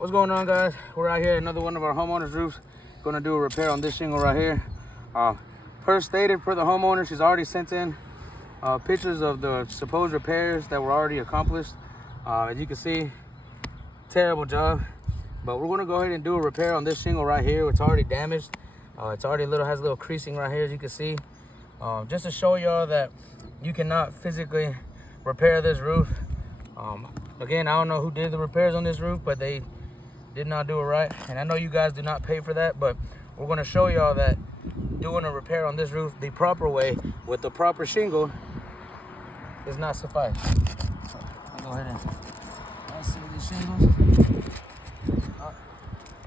What's going on, guys? We're out here at another one of our homeowners' roofs. Gonna do a repair on this shingle right here. Per stated, per the homeowner, she's already sent in pictures of the supposed repairs that were already accomplished. As you can see, terrible job. But we're gonna go ahead and do a repair on this shingle right here. It's already damaged. It's already has a little creasing right here, as you can see. Just to show y'all that you cannot physically repair this roof. Again, I don't know who did the repairs on this roof, but they did not do it right. And I know you guys do not pay for that, but we're gonna show y'all that doing a repair on this roof the proper way with the proper shingle does not suffice. I'll go ahead and unseal these shingles.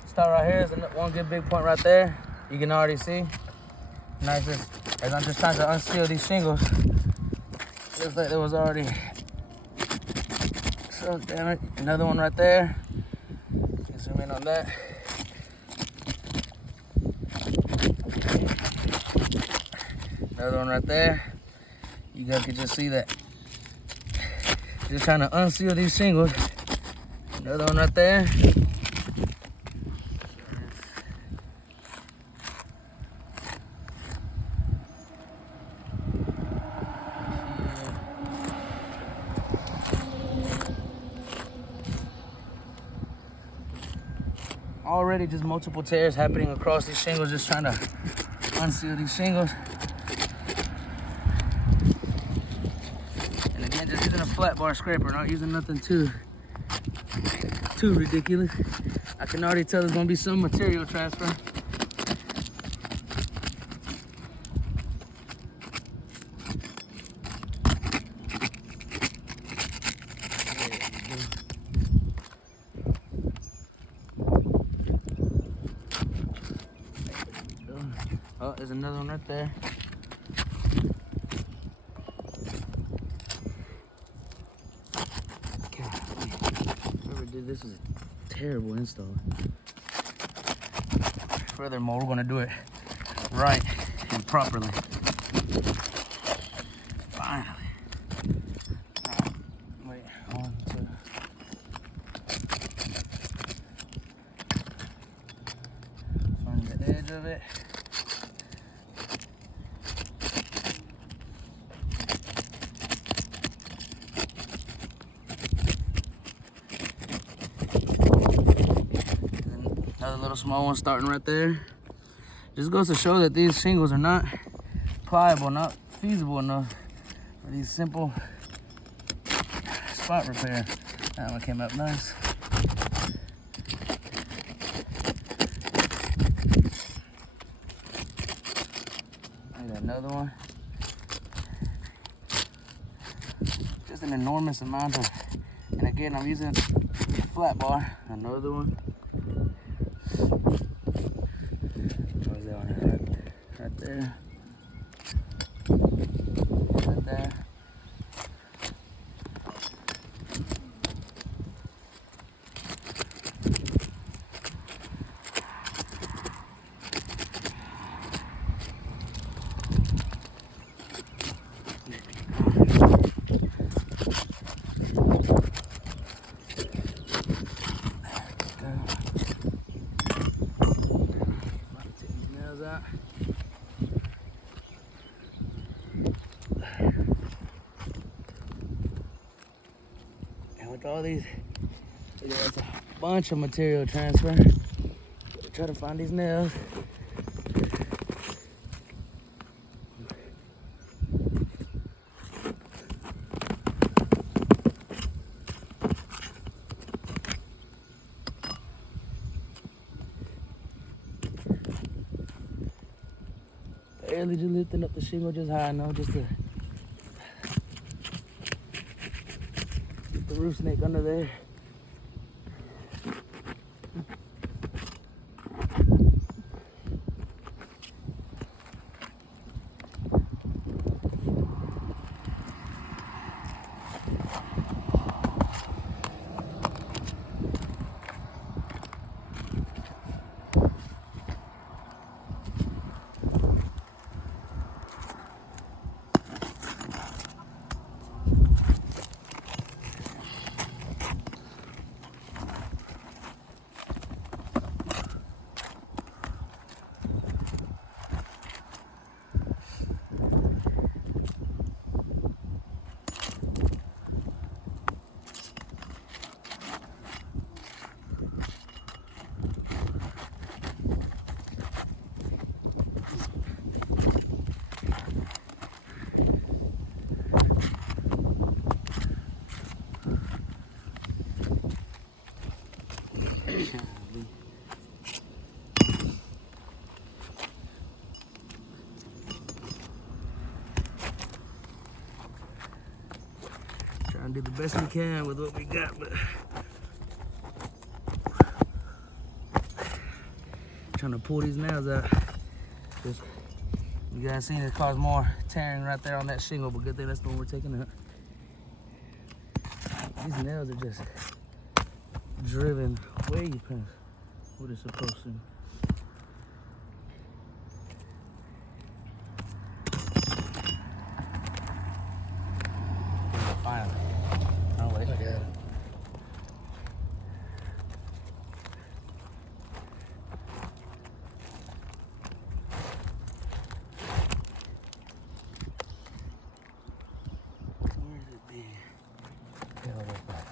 Start right here is one good big point right there. You can already see. Nice, as I'm just trying to unseal these shingles, looks like there was already some damage. Another one right there. You can zoom in on that. Another one right there. You guys can just see that. Just trying to unseal these shingles. Another one right there. Already just multiple tears happening across these shingles, just trying to unseal these shingles. And again, just using a flat bar scraper, not using nothing too ridiculous. I can already tell there's gonna be some material transfer. Oh, there's another one right there. God, whoever did this is a terrible install. Furthermore, we're gonna do it right and properly. Finally. Wait, 1, 2. Find the edge of it. Another little small one starting right there. Just goes to show that these shingles are not pliable, not feasible enough for these simple spot repair. That one came up nice. I got another one. Just an enormous amount of, and again, I'm using a flat bar. Another one. Where's that one? Right there. Right there. That. And with all these, there's a bunch of material transfer. Try to find these nails. Barely just lifting up the shingle just high enough just to get the roof snake under there. Trying to do the best we can with what we got, but trying to pull these nails out. Just, you guys seen it caused more tearing right there on that shingle, but good thing that's the one we're taking out. These nails are just driven way past what it's supposed to. Finally. Oh, wait. Look at it. Where's it been? Yeah, look at that.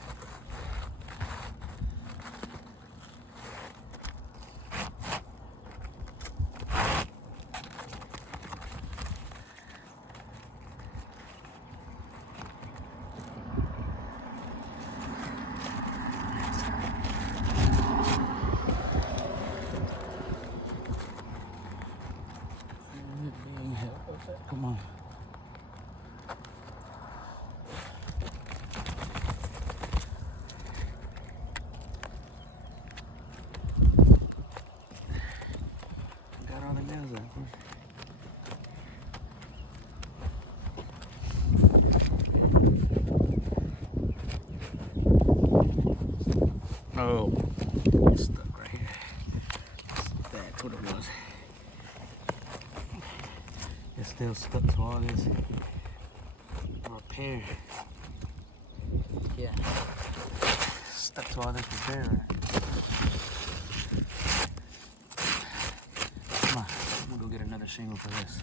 Come on. Got all the nails out. Oh, it's stuck right here. That's what it was. It's still stuck to all this repair. Yeah, stuck to all this repair. Come on, I'm gonna go get another shingle for this.